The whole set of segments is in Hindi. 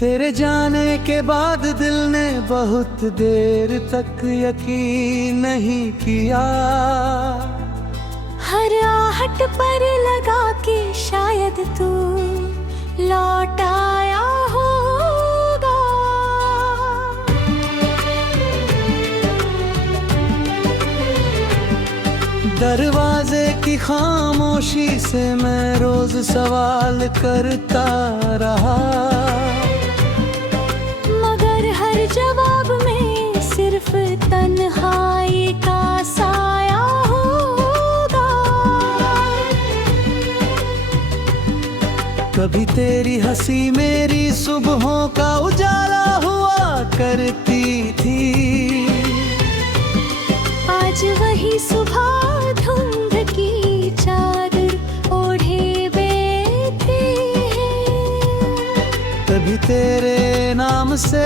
तेरे जाने के बाद दिल ने बहुत देर तक यकीन नहीं किया। हर आहट पर लगा के शायद तू लौट आया होगा। दरवाजे की खामोशी से मैं रोज सवाल करता रहा, मगर हर जवाब में सिर्फ तन्हाई का साया होगा। कभी तेरी हंसी मेरी सुबहों का उजाला हुआ करती थी। आज वही सुबह धुंध की चादर ओढ़े बैठी है। तभी तेरे नाम से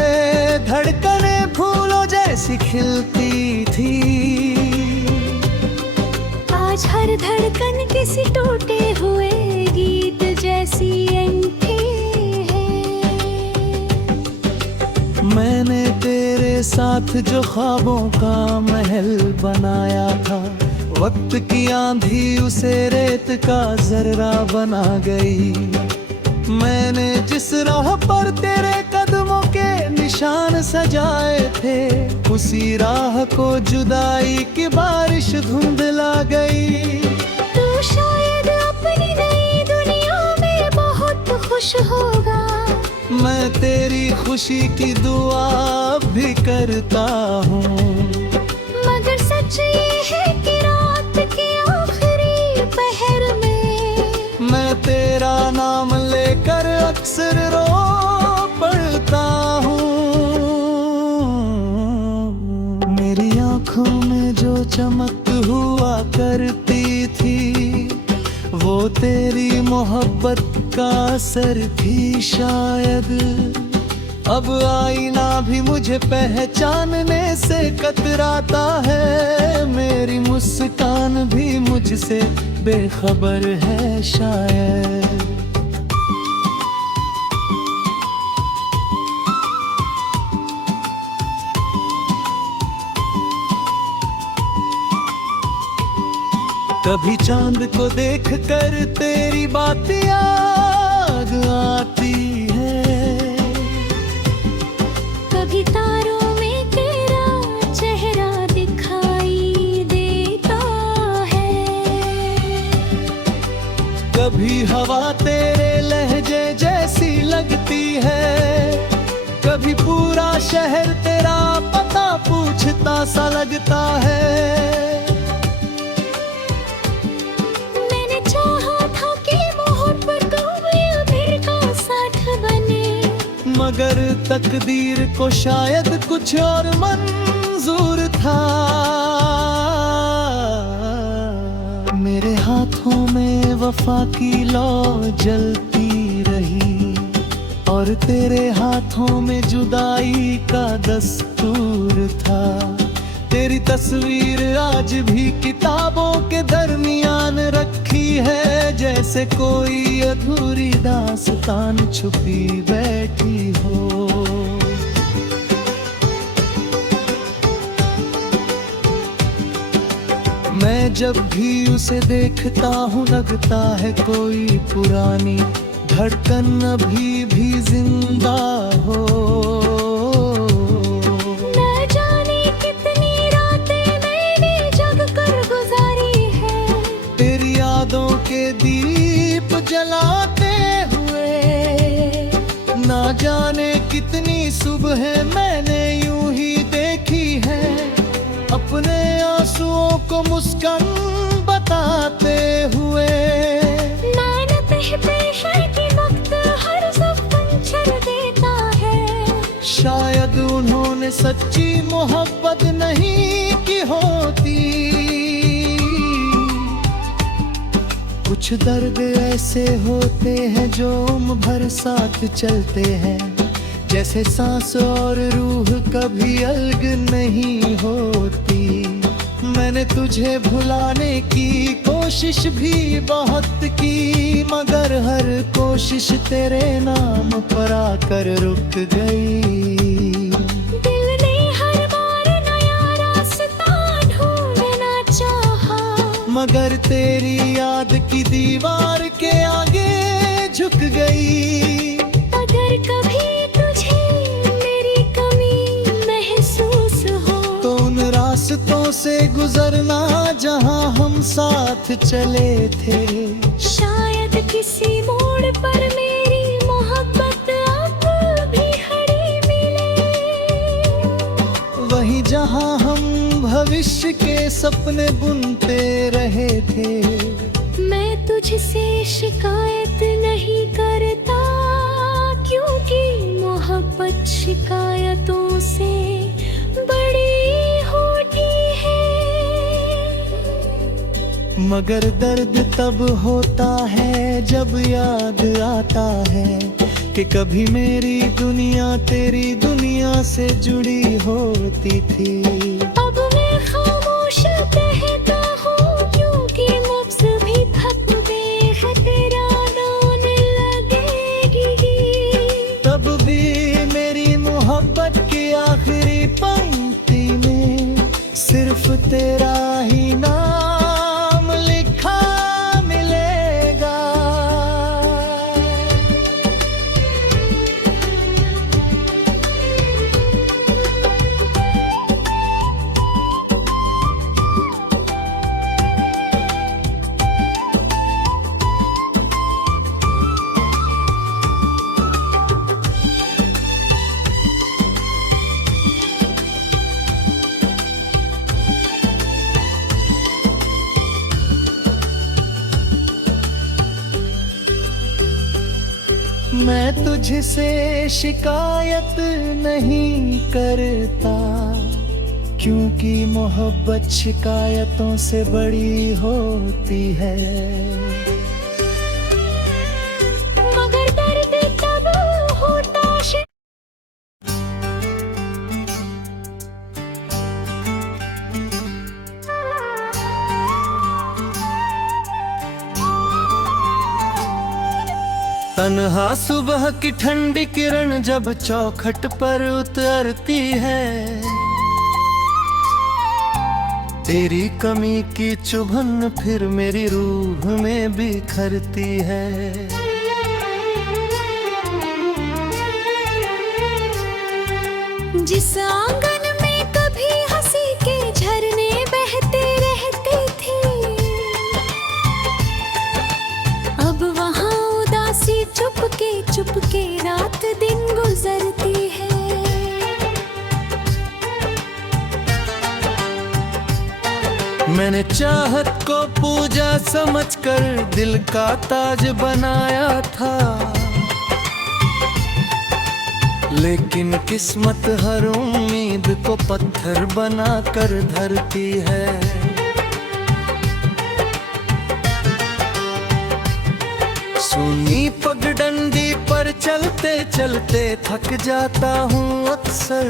धड़कने फूलों जैसी खिलती थी। आज हर धड़कन किसी टूटे हुए गीत जैसी अंठी है। मैंने तेरे साथ जो ख्वाबों का महल बनाया था, वक्त की आंधी उसे रेत का जर्रा बना गई। मैंने जिस राह पर तेरे कदमों के निशान सजाए थे, उसी राह को जुदाई की बारिश धुंधला गई। तू शायद अपनी नई दुनिया में बहुत खुश होगा। मैं तेरी खुशी की दुआ भी करता हूँ, मगर सच ये है कि रात के आखिरी पहर में मैं तेरा नाम लेकर अक्सर रो पड़ता हूँ। मेरी आँखों में जो चमक हुआ करती थी, वो तेरी मोहब्बत का असर थी शायद। अब आईना भी मुझे पहचानने से कतराता है, मेरी मुस्कान भी मुझसे बेखबर है शायद। कभी चांद को देख कर तेरी बात याद आती है। कभी तारों में तेरा चेहरा दिखाई देता है। कभी हवा तेरे लहजे जैसी लगती है। कभी पूरा शहर तेरा पता पूछता सा लगता है। मगर तकदीर को शायद कुछ और मंजूर था। मेरे हाथों में वफा की लौ जलती रही, और तेरे हाथों में जुदाई का दस्तूर था। तेरी तस्वीर आज भी किताबों के दरमियान रखी है, जैसे कोई अधूरी दास्तान छुपी बैठी हो। मैं जब भी उसे देखता हूँ लगता है कोई पुरानी धड़कन अभी भी जिंदा हो। दीप जलाते हुए ना जाने कितनी सुबह मैंने यूं ही देखी है, अपने आंसुओं को मुस्कान बताते हुए। लानत है पेशे की वक्त हर ज़ख्म छल देता है। शायद उन्होंने सच्ची मोहब्बत नहीं की होती। कुछ दर्द ऐसे होते हैं जो उम्र भर साथ चलते हैं, जैसे सांस और रूह कभी अलग नहीं होती। मैंने तुझे भुलाने की कोशिश भी बहुत की, मगर हर कोशिश तेरे नाम पर आकर रुक गई। दिल ने हर बार नया रास्ता ढूंढना चाहा, मगर तेरी याद की दीवार के आगे झुक गई। अगर कभी तुझे मेरी कमी महसूस हो, तो उन रास्तों से गुजरना जहां हम साथ चले थे। शायद किसी मोड़ पर मेरी मोहब्बत अब भी खड़ी मिले, वहीं जहां हम भविष्य के सपने बुनते रहे थे। मैं तुझसे शिकायत नहीं करता, क्योंकि मोहब्बत शिकायतों से बड़ी होती है। मगर दर्द तब होता है जब याद आता है कि कभी मेरी दुनिया तेरी दुनिया से जुड़ी होती थी। अब मैं खामोश कहता हूँ, क्योंकि मुफ्त भी थक गए हैं, तेरा नाम लगेगी। तब भी मेरी मोहब्बत की आखिरी पंक्ति में सिर्फ तेरा ही नाम लिखा मिलेगा। मैं तुझसे शिकायत नहीं करता, क्योंकि मोहब्बत शिकायतों से बड़ी होती है। मगर दर्द तब होता है। तन्हा सुबह की ठंडी किरण जब चौखट पर उतरती है, तेरी कमी की चुभन फिर मेरी रूह में बिखरती है। जिस आंगन में कभी हंसी के झरने बहते रहते थे, अब वहाँ उदासी चुपके रात दिन गुजरती है। मैंने चाहत को पूजा समझकर दिल का ताज बनाया था, लेकिन किस्मत हर उम्मीद को पत्थर बना कर धरती है। सुनी पगडंडी पर चलते चलते थक जाता हूँ अक्सर,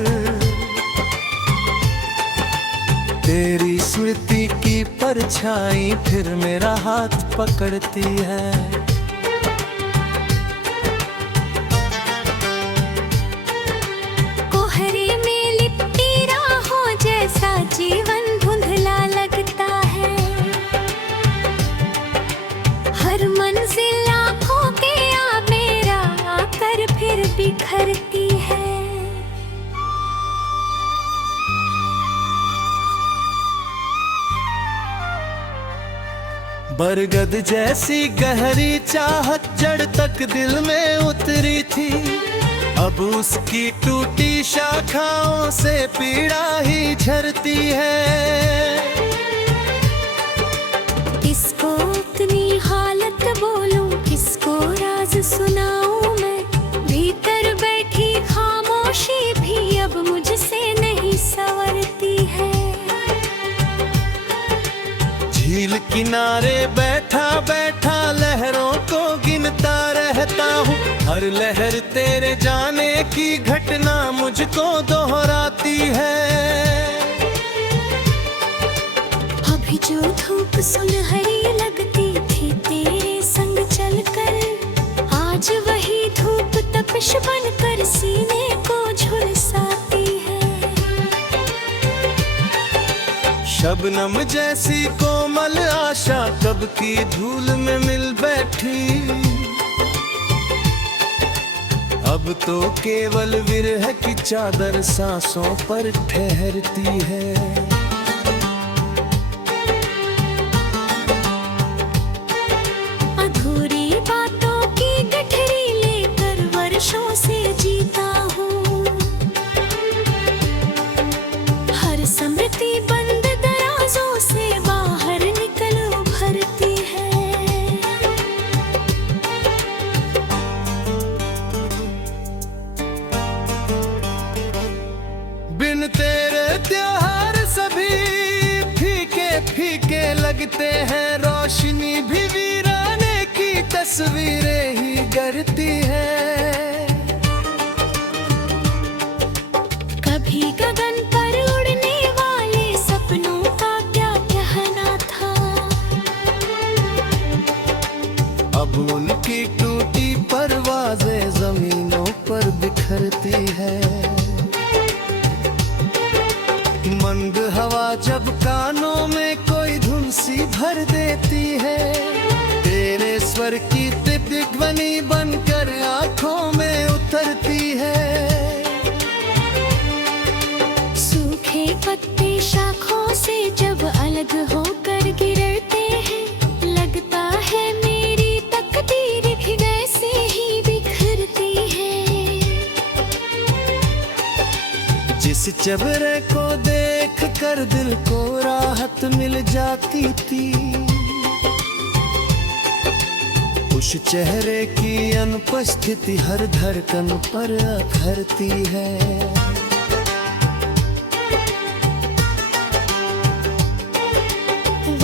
तेरी स्मृति की परछाई फिर मेरा हाथ पकड़ती है। कोहरे में लिपटी राहों जैसा जीवन धुंधला लगता है, हर मंजिल आँखों के मेरा आकर फिर बिखरती है। बरगद जैसी गहरी चाहत जड़ तक दिल में उतरी थी, अब उसकी टूटी शाखाओं से पीड़ा ही झरती है। किसको अपनी हालत बोलूं, किसको राज सुनाऊं मैं, भीतर बैठी खामोशी भी अब मुझसे नहीं संवरती है। झील किनारे बैठा बैठा लहरों को गिनता रहता हूँ, हर लहर तेरे जाने की घटना मुझको दोहराती है। जो धूप सुनहरी लगती थी तेरे संग चलकर, आज वही धूप तपिश बनकर सीने को झुलसाती है। शबनम जैसी कोमल आशा कब की धूल में मिल बैठी, अब तो केवल विरह की चादर सांसों पर ठहरती है। अधूरी बातों की गठरी लेकर वर्षों से जीता हूँ, हर स्मृति बंद दराजों से बाहर निकल उभरती है। बिन तेरे त्योहार सभी फीके फीके लगते हैं, रोशनी भी वीराने की तस्वीरें ही गढ़ती है। कभी गगन पर उड़ने वाले सपनों का क्या कहना था, अब उनकी टूटी परवाज़ें जमीनों पर बिखरती है। मंद हवा जब कानों में कोई धुन सी भर देती है, तेरे स्वर की प्रतिध्वनि बनकर आंखों में उतरती है। सूखे पत्ते शाखों से जब अलग होकर गिरते हैं, लगता है मेरी तकदीर भी वैसे ही बिखरती है। जिस चेहरे को देख कर दिल को राहत मिल जाती थी, उस चेहरे की अनुपस्थिति हर धड़कन पर अखरती है।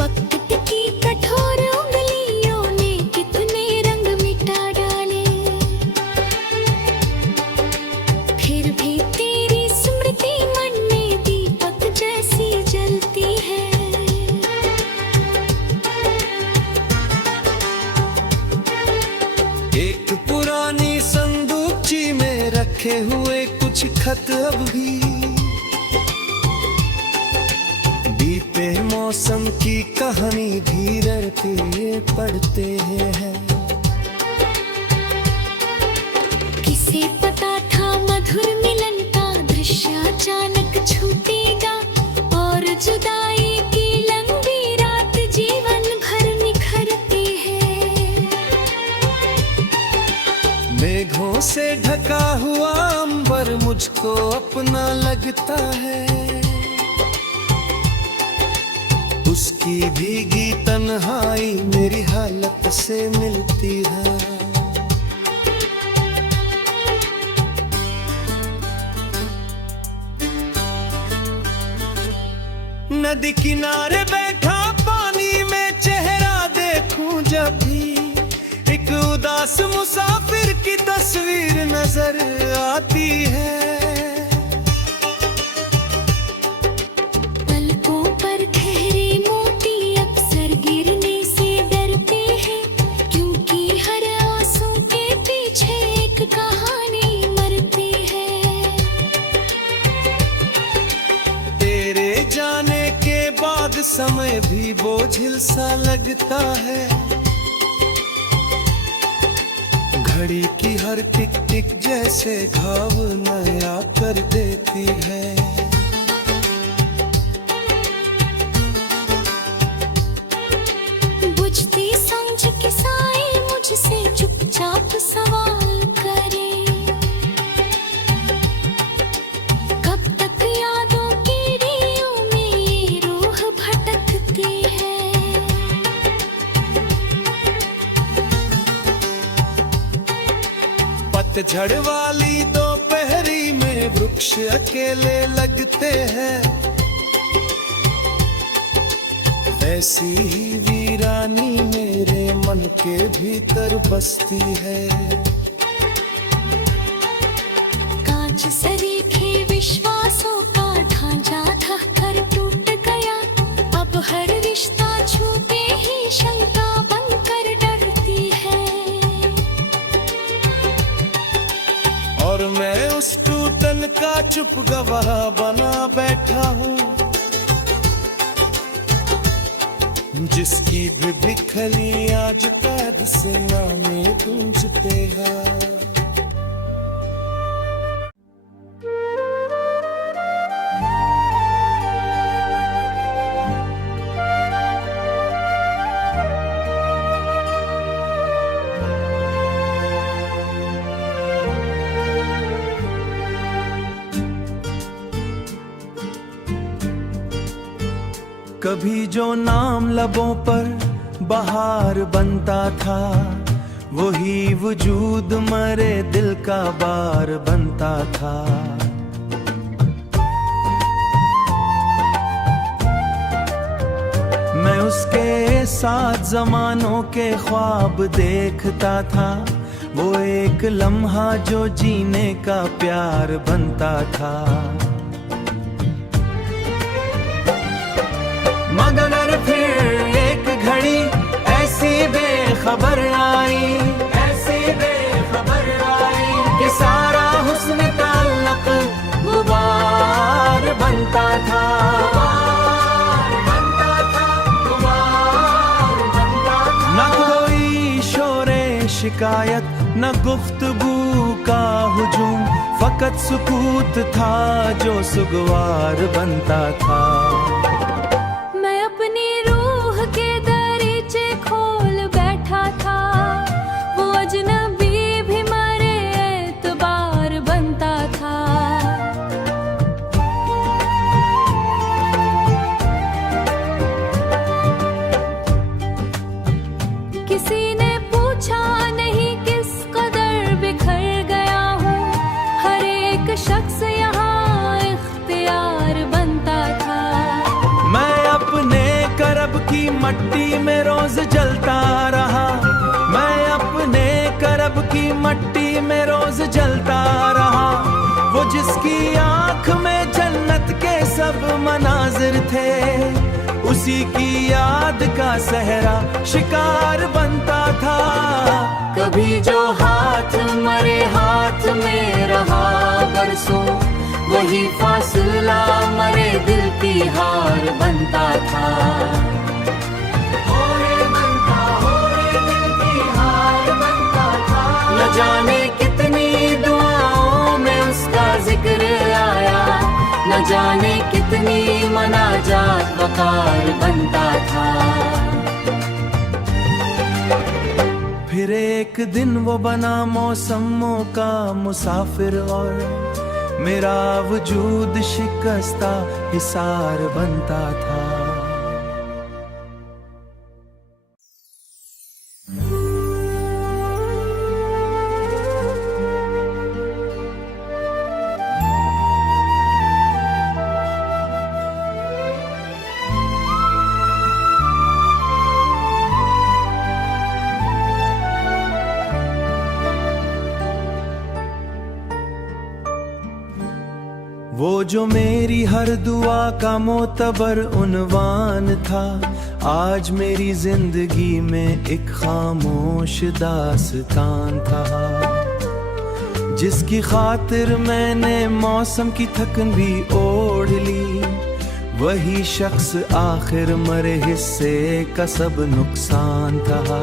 वक्त की कठोर उंगलियों ने कितने रंग मिटा डाले, फिर भी तेरी स्मृति मन में दीपक जैसी जलती है। एक पुरानी संदूकची में रखे हुए कुछ खत अब भी बीते मौसम की कहानी धीरे पे पढ़ते हैं। किसे पता था मधुर मिलन का दृश्य अचानक छूटेगा, और जुदाई की लंबी रात जीवन भर निखरती है। मेघों से ढका हुआ अंबर मुझको अपना लगता है, उसकी भीगी तन्हाई मेरी हालत से मिलती है। नदी किनारे बैठा पानी में चेहरा देखूं जब भी, एक उदास मुसाफिर की तस्वीर नजर आती है। पलकों पर ठहरे मोती अक्सर गिरने से डरते हैं, क्योंकि हर आंसू के पीछे एक कहानी मरती है। तेरे जाने के बाद समय भी बोझिल सा लगता है, घड़ी की हर टिक टिक जैसे घाव नया कर देती है। बुझती समझ के साए मुझसे चुपचाप सवाल करे, कब तक यादों की डीयों में ये रूह भटकती है। पतझड़ वाली दोपहरी में वृक्ष अकेले लगते हैं, ऐसी ही वीरानी मेरे मन के भीतर बसती है। कांच से देखे विश्वासों का ढांचा ढह कर टूट गया, अब हर रिश्ता उस टूटन का चुप गवाह बना बैठा हूँ, जिसकी भी बिखली आज कैद से नामे गूंजते हैं। कभी जो नाम लबों पर बहार बनता था, वही वजूद मरे दिल का बार बनता था। मैं उसके साथ जमानों के ख्वाब देखता था, वो एक लम्हा जो जीने का प्यार बनता था। मगर फिर एक घड़ी ऐसी बेखबर आई, ऐसी बेखबर आई कि सारा हुस्न ताल्लुक गुबार बनता था, बनता था, गुबार बनता था। न कोई शोरे शिकायत, न गुफ्तगू का हुजूम, फकत सुकूत था जो सुगवार बनता था। मट्टी में रोज जलता रहा, मैं अपने करब की मट्टी में रोज जलता रहा। वो जिसकी आंख में जन्नत के सब मनाजिर थे, उसी की याद का सहरा शिकार बनता था। कभी जो हाथ मरे हाथ में रहा बरसों, वही फासला मरे दिल की हार बनता था। न जाने कितनी दुआओं में उसका जिक्र आया, न जाने कितनी मनाजात वकार बनता था। फिर एक दिन वो बना मौसमों का मुसाफिर, और मेरा वजूद शिकस्ता हिसार बनता था। वो जो मेरी हर दुआ का मोतबर उन्वान था, आज मेरी जिंदगी में एक खामोश दास्तान था। जिसकी खातिर मैंने मौसम की थकन भी ओढ़ ली, वही शख्स आखिर मरे हिस्से का सब नुकसान था।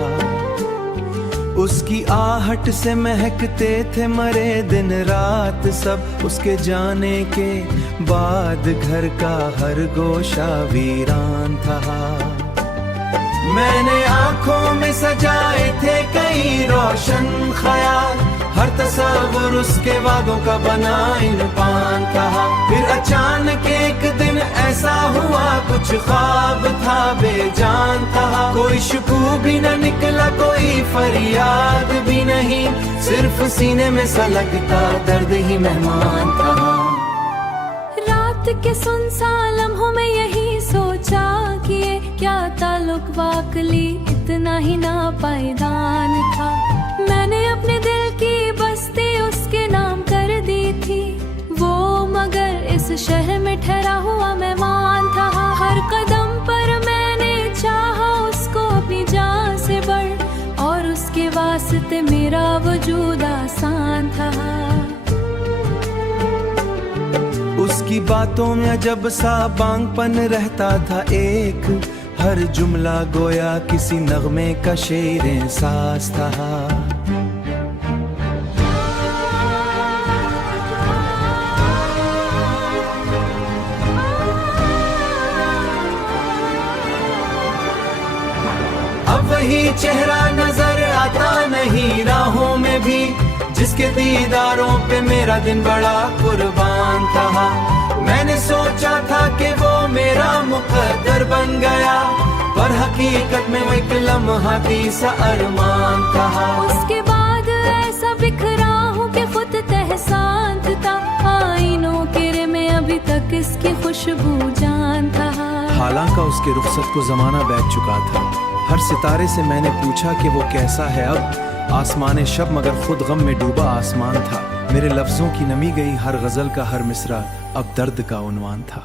उसकी आहट से महकते थे मरे दिन रात सब, उसके जाने के बाद घर का हर गोशा वीरान था। मैंने आंखों में सजाए थे कई रोशन ख्याल, हर तस्वीर उसके वादों का बना इनपान था। फिर अचानक एक दिन ऐसा हुआ, कुछ ख्वाब था बेजान था। कोई शकू भी न निकला, कोई फरियाद भी नहीं, सिर्फ सीने में सा लगता दर्द ही मेहमान था। रात के सुनसान लम्हों में यही सोचा कि ये क्या ताल्लुक वाकई इतना ही नापायदान था। मैंने अपने दिल की बस्ती उसके नाम कर दी थी, वो मगर इस शहर में ठहरा हुआ मेहमान था। हर कदम पर मैंने चाहा उसको अपनी जान से बढ़, और उसके वास्ते मेरा वजूद आसान था। उसकी बातों में जब सा बांगपन रहता था एक, हर जुमला गोया किसी नगमे का शेरे सास था। अब वही चेहरा नजर आता नहीं राहों में भी, जिसके दीदारों पे मेरा दिन बड़ा कुर्बान था। मैंने सोचा था कि वो मेरा मुकद्दर बन गया, पर हकीकत में वो एक लम्हाती सा अरमान था। उसके बाद ऐसा बिखरा हूँ कि खुद तहसांत था, आईनों के में अभी तक इसकी खुशबू जान था। हालांकि उसके रुखसत को जमाना बैठ चुका था। हर सितारे से मैंने पूछा कि वो कैसा है अब, आसमान शब मगर खुद गम में डूबा आसमान था। मेरे लफ्जों की नमी गई हर गजल का हर मिसरा अब दर्द का उन्वान था।